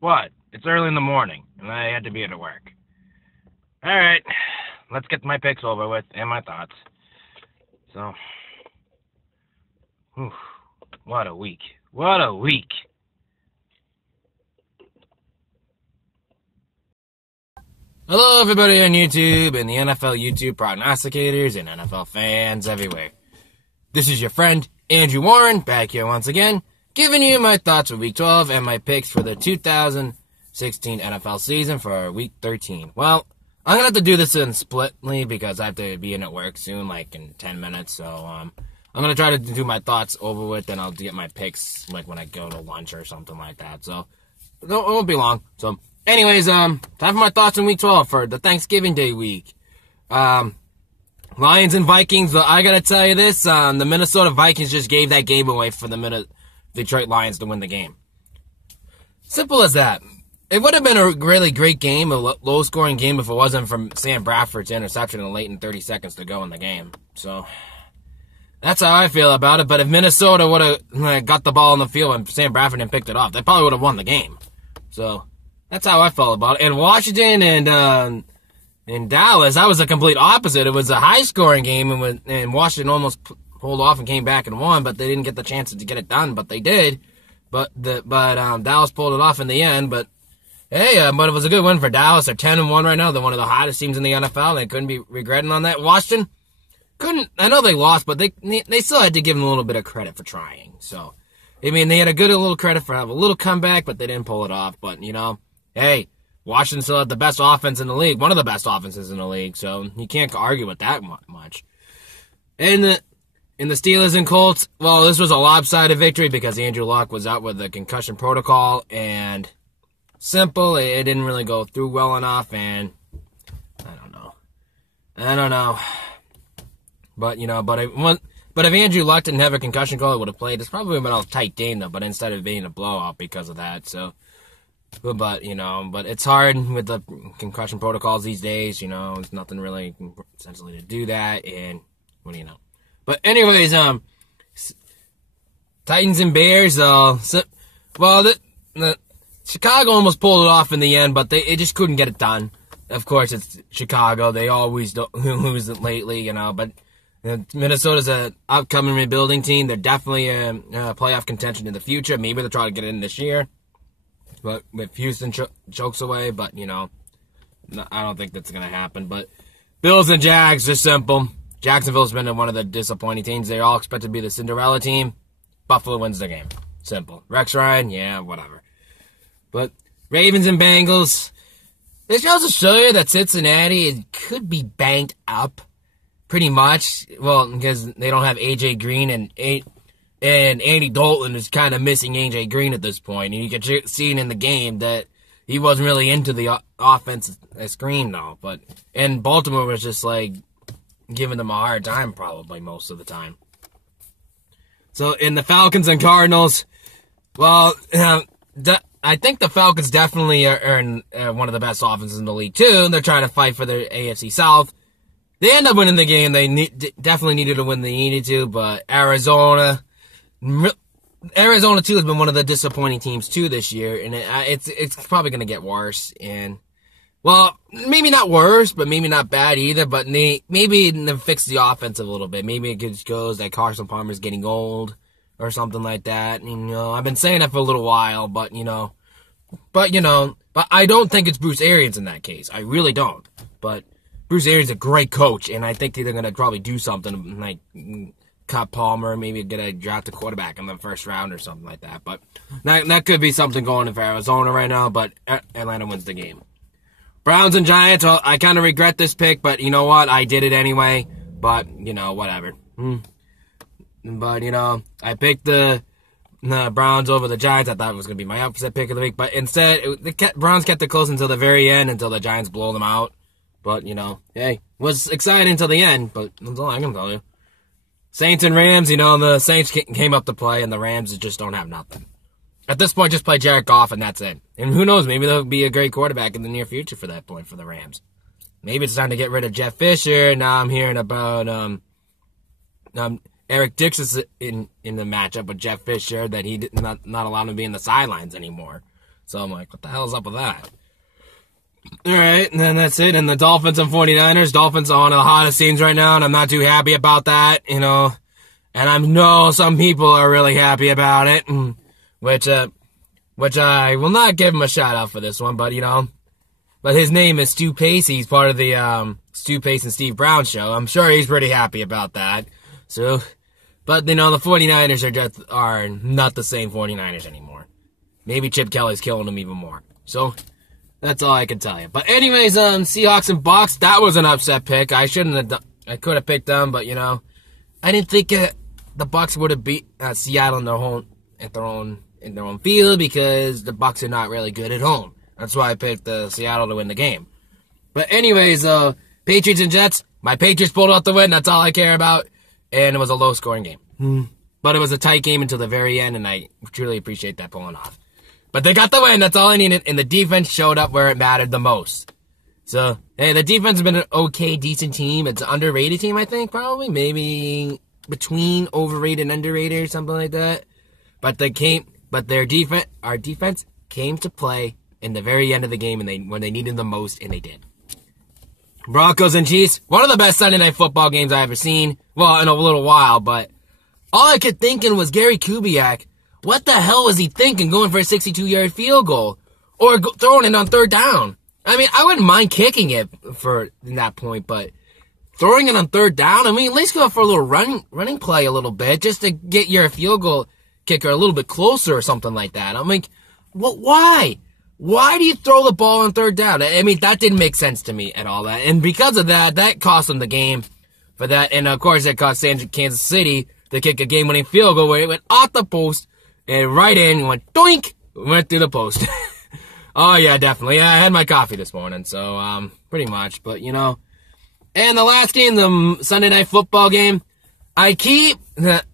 What? It's early in the morning, and I had to be at work. All right, let's get my picks over with and my thoughts. So, whew, what a week. What a week. Hello, everybody on YouTube and the NFL YouTube prognosticators and NFL fans everywhere. This is your friend, Andrew Warren, back here once again, giving you my thoughts for Week 12 and my picks for the 2016 NFL season for Week 13. Well, I'm going to have to do this in splitly because I have to be in at work soon, like in 10 minutes. So I'm going to try to do my thoughts over with, then I'll get my picks like when I go to lunch or something like that. So it won't be long. So anyways, time for my thoughts on Week 12 for the Thanksgiving Day week. Lions and Vikings, I gotta tell you this, the Minnesota Vikings just gave that game away for the Detroit Lions to win the game. Simple as that. It would have been a really great game, a low-scoring game, if it wasn't from Sam Bradford's interception late in 30 seconds to go in the game. So that's how I feel about it. But if Minnesota would have got the ball on the field and Sam Bradford and picked it off, they probably would have won the game. So that's how I felt about it. And Washington and in Dallas, that was a complete opposite. It was a high-scoring game, and Washington almost pulled off and came back and won, but they didn't get the chance to get it done. But they did. But Dallas pulled it off in the end. But hey, but it was a good win for Dallas. They're 10-1 right now. They're one of the hottest teams in the NFL. They couldn't be regretting on that. Washington couldn't. I know they lost, but they still had to give them a little bit of credit for trying. So, I mean, they had a little credit for having a little comeback, but they didn't pull it off. But hey, Washington still had the best offense in the league, one of the best offenses in the league, so you can't argue with that much. And the Steelers and Colts, well, this was a lopsided victory because Andrew Luck was out with the concussion protocol, and simple, it didn't really go through well enough, and I don't know. But if Andrew Luck didn't have a concussion call, he would have played. It's probably been a tight game, though, but instead of being a blowout because of that, so. But it's hard with the concussion protocols these days, there's nothing really essentially to do that, and what do you know? But anyways, Titans and Bears, the Chicago almost pulled it off in the end, but they just couldn't get it done. Of course, it's Chicago. They always lose it lately, but Minnesota's an upcoming rebuilding team. They're definitely a playoff contention in the future. Maybe they'll try to get in this year. But if Houston chokes away, but, I don't think that's going to happen. But Bills and Jags are simple. Jacksonville's been one of the disappointing teams. They all expect to be the Cinderella team. Buffalo wins the game. Simple. Rex Ryan, yeah, whatever. But Ravens and Bengals, this goes to show you that Cincinnati could be banked up pretty much. Well, because they don't have A.J. Green and Andy Dalton is kind of missing A.J. Green at this point. And you can see in the game that he wasn't really into the offense screen, though. And Baltimore was just, giving them a hard time probably most of the time. So, in the Falcons and Cardinals, well, I think the Falcons definitely are one of the best offenses in the league, too. They're trying to fight for the AFC South. They end up winning the game. They definitely needed to win. They needed to, but Arizona, too, has been one of the disappointing teams, too, this year, and it's probably going to get worse, and, well, maybe not worse, but maybe not bad either, but maybe they fix the offense a little bit. Maybe it just goes that Carson Palmer's getting old, or something like that, I've been saying that for a little while, but I don't think it's Bruce Arians in that case. I really don't, but Bruce Arians is a great coach, and I think they're going to probably do something like cut Palmer, maybe get a draft a quarterback in the first round or something like that. But that could be something going for Arizona right now, but Atlanta wins the game. Browns and Giants, well, I kind of regret this pick, but you know what? I did it anyway, but, whatever. But, I picked the Browns over the Giants. I thought it was going to be my opposite pick of the week, but instead, the Browns kept it close until the very end, until the Giants blow them out. But, hey, it was exciting until the end, but that's all I can tell you. Saints and Rams, the Saints came up to play, and the Rams just don't have nothing. At this point, just play Jared Goff, and that's it. And who knows, maybe there'll be a great quarterback in the near future for that point for the Rams. Maybe it's time to get rid of Jeff Fisher. Now I'm hearing about Eric Dix in the matchup with Jeff Fisher, that he did not allowed him to be in the sidelines anymore. So I'm like, what the hell's up with that? Alright, and then that's it. And the Dolphins and 49ers. Dolphins are one of the hottest teams right now, and I'm not too happy about that, you know. And I know some people are really happy about it, which I will not give him a shout out for this one, but you know. But his name is Stu Pace. He's part of the Stu Pace and Steve Brown show. I'm sure he's pretty happy about that. So, but you know, the 49ers are not the same 49ers anymore. Maybe Chip Kelly's killing them even more. So, that's all I can tell you. But anyways, Seahawks and Bucks, that was an upset pick. I could have picked them, but you know, I didn't think the Bucks would have beat Seattle in their own field because the Bucks are not really good at home. That's why I picked Seattle to win the game. But anyways, Patriots and Jets. My Patriots pulled out the win. That's all I care about. And it was a low-scoring game. But it was a tight game until the very end, and I truly appreciate that pulling off. But they got the win. That's all I needed. And the defense showed up where it mattered the most. So, hey, the defense has been an okay, decent team. It's an underrated team, I think, probably. Maybe between overrated and underrated or something like that. But our defense came to play in the very end of the game and when they needed the most, and they did. Broncos and Chiefs, one of the best Sunday Night Football games I've ever seen. Well, in a little while, but all I kept thinking was Gary Kubiak. What the hell was he thinking going for a 62-yard field goal? Or throwing it on third down? I mean, I wouldn't mind kicking it in that point, but throwing it on third down, I mean, at least go for a little running play a little bit, just to get your field goal kicker a little bit closer or something like that. I'm like, why? Why do you throw the ball on third down? I mean, that didn't make sense to me at all. And because of that cost them the game for that. And, of course, it cost Kansas City to kick a game-winning field goal where it went off the post and right in, went doink, went through the post. Oh, yeah, definitely. I had my coffee this morning, so pretty much. But, you know. And the last game, the Sunday Night Football game, the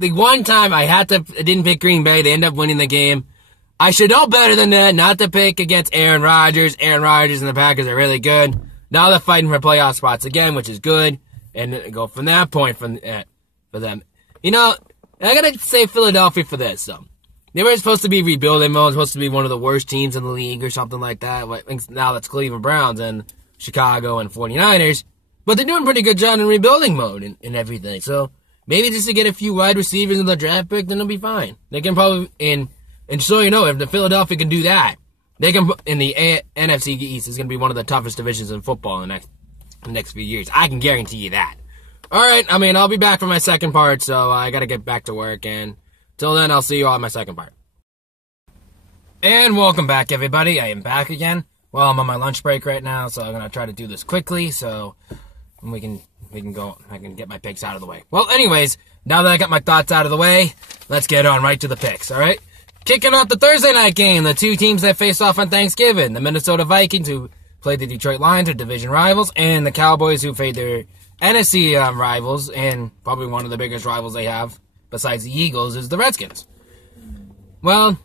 one time I didn't pick Green Bay, they end up winning the game. I should know better than that, not to pick against Aaron Rodgers. Aaron Rodgers and the Packers are really good. Now they're fighting for playoff spots again, which is good. And go from that point for them. You know, I gotta say Philadelphia for this, though. They were supposed to be rebuilding mode, supposed to be one of the worst teams in the league or something like that. Now that's Cleveland Browns and Chicago and 49ers. But they're doing a pretty good job in rebuilding mode and everything. So maybe just to get a few wide receivers in the draft pick, then they'll be fine. They can probably, and so you know, if the Philadelphia can do that, they can, in the NFC East, is going to be one of the toughest divisions in football in the next few years. I can guarantee you that. Alright, I mean, I'll be back for my second part, so I got to get back to work, and till then, I'll see you all in my second part. And welcome back, everybody. I am back again. Well, I'm on my lunch break right now, so I'm going to try to do this quickly, so we can go, I can get my picks out of the way. Well, anyways, now that I got my thoughts out of the way, let's get on right to the picks, alright? Kicking off the Thursday night game, the two teams that face off on Thanksgiving, the Minnesota Vikings, who played the Detroit Lions, their division rivals, and the Cowboys, who played their NFC rivals, and probably one of the biggest rivals they have, besides the Eagles, is the Redskins. Well,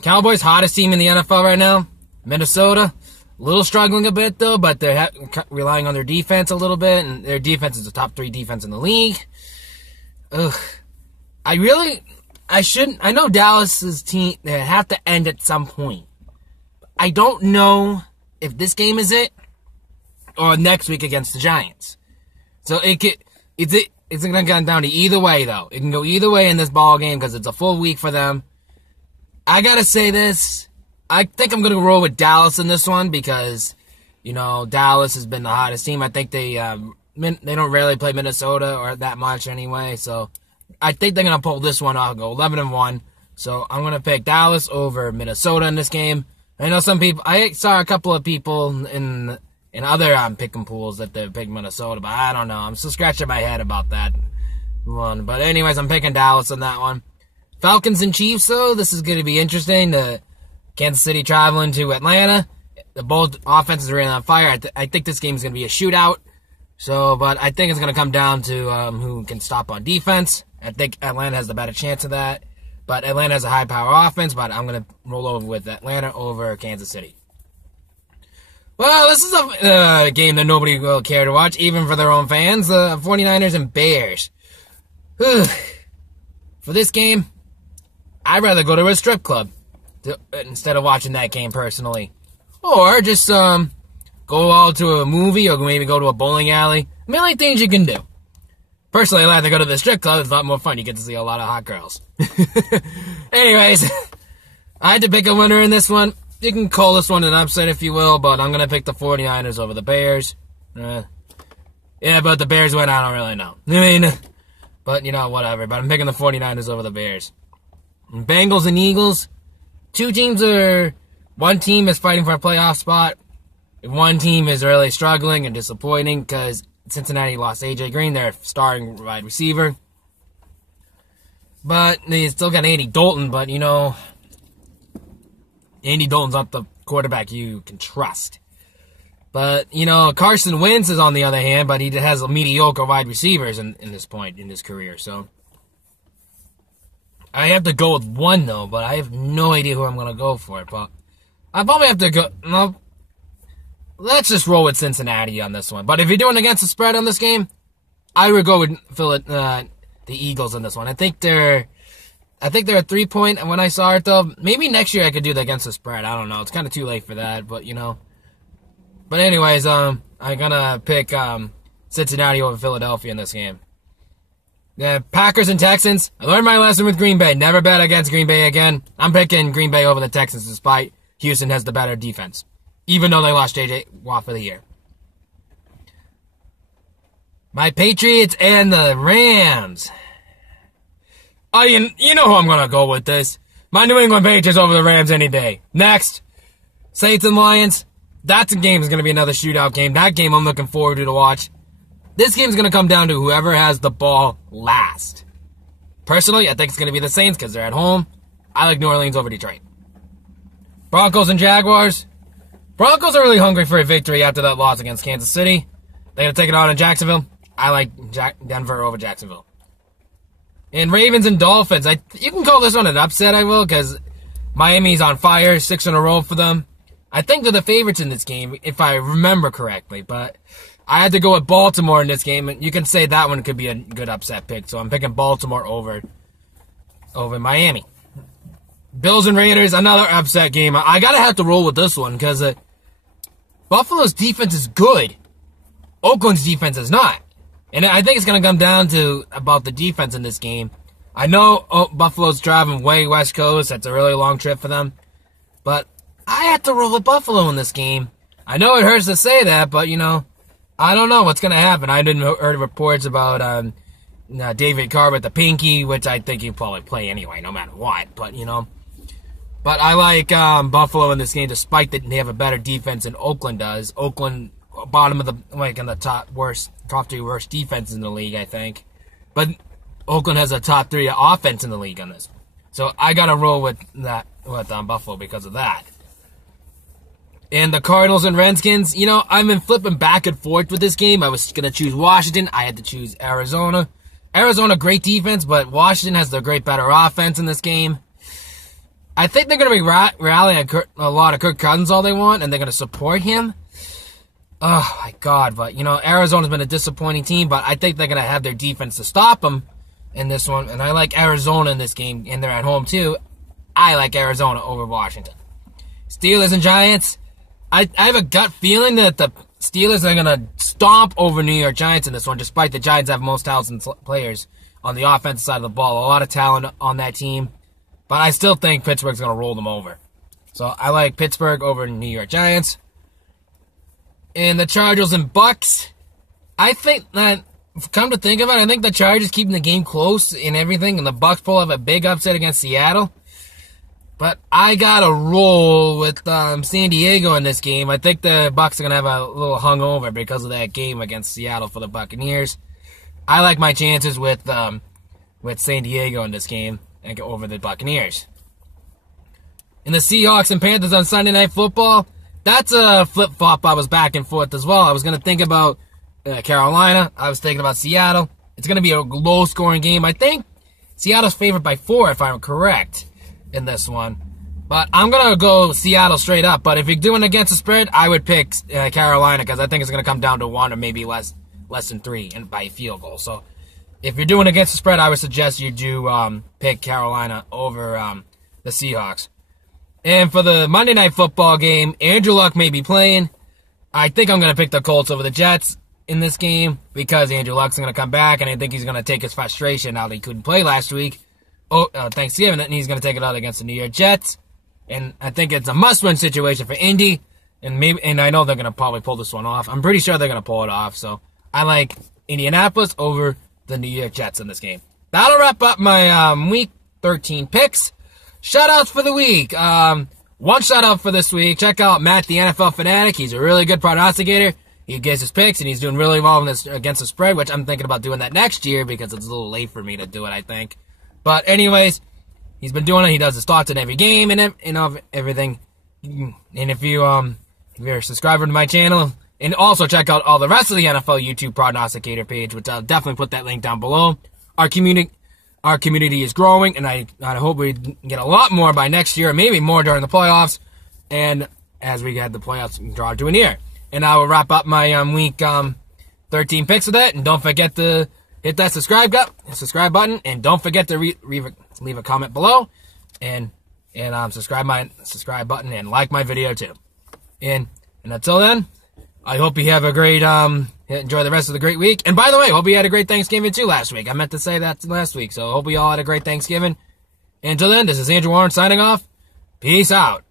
Cowboys, hottest team in the NFL right now. Minnesota, a little struggling a bit, though, but they're relying on their defense a little bit, and their defense is the top 3 defense in the league. Ugh. I know Dallas's team, they have to end at some point. I don't know if this game is it, or next week against the Giants. So it's going to come down to either way, though. It can go either way in this ball game, because it's a full week for them. I gotta say this, I think I'm going to roll with Dallas in this one, because, you know, Dallas has been the hottest team. I think they don't rarely play Minnesota or that much anyway, so I think they're going to pull this one off and go 11-1. So I'm going to pick Dallas over Minnesota in this game. I know some people, I saw a couple of people in other picking pools that they picked Minnesota, but I don't know. I'm still scratching my head about that one. But anyways, I'm picking Dallas on that one. Falcons and Chiefs, though, this is going to be interesting. The Kansas City traveling to Atlanta. The both offenses are really on fire. I think this game is going to be a shootout. So, but I think it's going to come down to who can stop on defense. I think Atlanta has the better chance of that. But Atlanta has a high-power offense, but I'm going to roll over with Atlanta over Kansas City. Well, this is a game that nobody will care to watch, even for their own fans. The 49ers and Bears. For this game, I'd rather go to a strip club. instead of watching that game personally. Or just go out to a movie or maybe go to a bowling alley. A million things you can do. Personally, I like to go to the strip club. It's a lot more fun. You get to see a lot of hot girls. Anyways, I had to pick a winner in this one. You can call this one an upset if you will, but I'm going to pick the 49ers over the Bears. Yeah, but the Bears win, I don't really know. I mean, but, you know, whatever. But I'm picking the 49ers over the Bears. And Bengals and Eagles, one team is fighting for a playoff spot. One team is really struggling and disappointing because Cincinnati lost A.J. Green, their starting wide receiver. But they still got Andy Dalton, but, you know, Andy Dalton's not the quarterback you can trust. But, you know, Carson Wentz is on the other hand, but he has mediocre wide receivers in this point in his career. So, I have to go with one, though, but I have no idea who I'm going to go for. But I probably have to go, no, let's just roll with Cincinnati on this one. But if you're doing against the spread on this game, I would go with the Eagles on this one. I think they're a 3-point, and when I saw it, though, maybe next year I could do that against the spread. I don't know. It's kind of too late for that, but, you know. But anyways, I'm gonna pick Cincinnati over Philadelphia in this game. The Packers and Texans. I learned my lesson with Green Bay. Never bet against Green Bay again. I'm picking Green Bay over the Texans despite Houston has the better defense. Even though they lost J.J. Watt for the year. My Patriots and the Rams. Oh, you know who I'm gonna go with this. My New England Patriots over the Rams any day. Next. Saints and Lions. That's a game is going to be another shootout game. That game I'm looking forward to watch. This game's going to come down to whoever has the ball last. Personally, I think it's going to be the Saints because they're at home. I like New Orleans over Detroit. Broncos and Jaguars. Broncos are really hungry for a victory after that loss against Kansas City. They're going to take it out in Jacksonville. I like Denver over Jacksonville. And Ravens and Dolphins. You can call this one an upset, I will, because Miami's on fire. 6 in a row for them. I think they're the favorites in this game, if I remember correctly, but I had to go with Baltimore in this game, and you can say that one could be a good upset pick, so I'm picking Baltimore over Miami. Bills and Raiders, another upset game. I gotta have to roll with this one, because Buffalo's defense is good. Oakland's defense is not. And I think it's gonna come down to about the defense in this game. I know Buffalo's driving way West Coast, that's a really long trip for them, but I had to roll with Buffalo in this game. I know it hurts to say that, but, you know, I don't know what's going to happen. I didn't heard reports about David Carr with the pinky, which I think he'll probably play anyway, no matter what. But, you know, but I like Buffalo in this game, despite that they have a better defense than Oakland does. Oakland, bottom of the, like, in the top 3 worst defense in the league, I think. But Oakland has a top 3 offense in the league on this. So I got to roll with that, with Buffalo because of that. And the Cardinals and Redskins, you know, I've been flipping back and forth with this game. I was going to choose Washington. I had to choose Arizona. Arizona, great defense, but Washington has the great better offense in this game. I think they're going to be rallying a lot of Kirk Cousins all they want, and they're going to support him. Oh, my God. But, you know, Arizona's been a disappointing team, but I think they're going to have their defense to stop them in this one. And I like Arizona in this game, and they're at home, too. I like Arizona over Washington. Steelers and Giants. I have a gut feeling that the Steelers are going to stomp over New York Giants in this one, despite the Giants have most talented players on the offensive side of the ball. A lot of talent on that team. But I still think Pittsburgh's going to roll them over. So I like Pittsburgh over New York Giants. And the Chargers and Bucks. I think that, come to think of it, I think the Chargers keeping the game close and everything, and the Bucks pull off a big upset against Seattle. But I gotta roll with San Diego in this game. I think the Bucks are gonna have a little hungover because of that game against Seattle for the Buccaneers. I like my chances with San Diego in this game and go over the Buccaneers. In the Seahawks and Panthers on Sunday Night Football, that's a flip-flop. I was back and forth as well. I was gonna think about Carolina. I was thinking about Seattle. It's gonna be a low-scoring game. I think Seattle's favored by 4, if I'm correct, in this one. But I'm going to go Seattle straight up. But if you're doing against the spread, I would pick Carolina because I think it's going to come down to 1 or maybe less than 3 and by a field goal. So if you're doing against the spread, I would suggest you do pick Carolina over the Seahawks. And for the Monday Night Football game, Andrew Luck may be playing. I think I'm going to pick the Colts over the Jets in this game because Andrew Luck's going to come back, and I think he's going to take his frustration out that he couldn't play last week, Thanksgiving, and he's going to take it out against the New York Jets. And I think it's a must-win situation for Indy, and I know they're going to probably pull this one off. I'm pretty sure they're going to pull it off, so I like Indianapolis over the New York Jets in this game. That'll wrap up my Week 13 picks. Shout-outs for the week. One shout-out for this week. Check out Matt, the NFL Fanatic. He's a really good prognosticator. He gives his picks, and he's doing really well against the spread, which I'm thinking about doing that next year because it's a little late for me to do it, I think. But anyways, he's been doing it. He does his thoughts in every game and everything. And if you're a subscriber to my channel, and also check out all the rest of the NFL YouTube prognosticator page, which I'll definitely put that link down below. Our community is growing, and I hope we get a lot more by next year, maybe more during the playoffs, and as we get the playoffs draw to an year. And I will wrap up my Week 13 picks with that, and don't forget to hit that subscribe button, and don't forget to leave a comment below, and subscribe button, and like my video too. And until then, I hope you have a great enjoy the rest of the great week. And by the way, I hope you had a great Thanksgiving too last week. I meant to say that last week, so I hope we all had a great Thanksgiving. And until then, this is Andrew Warren signing off. Peace out.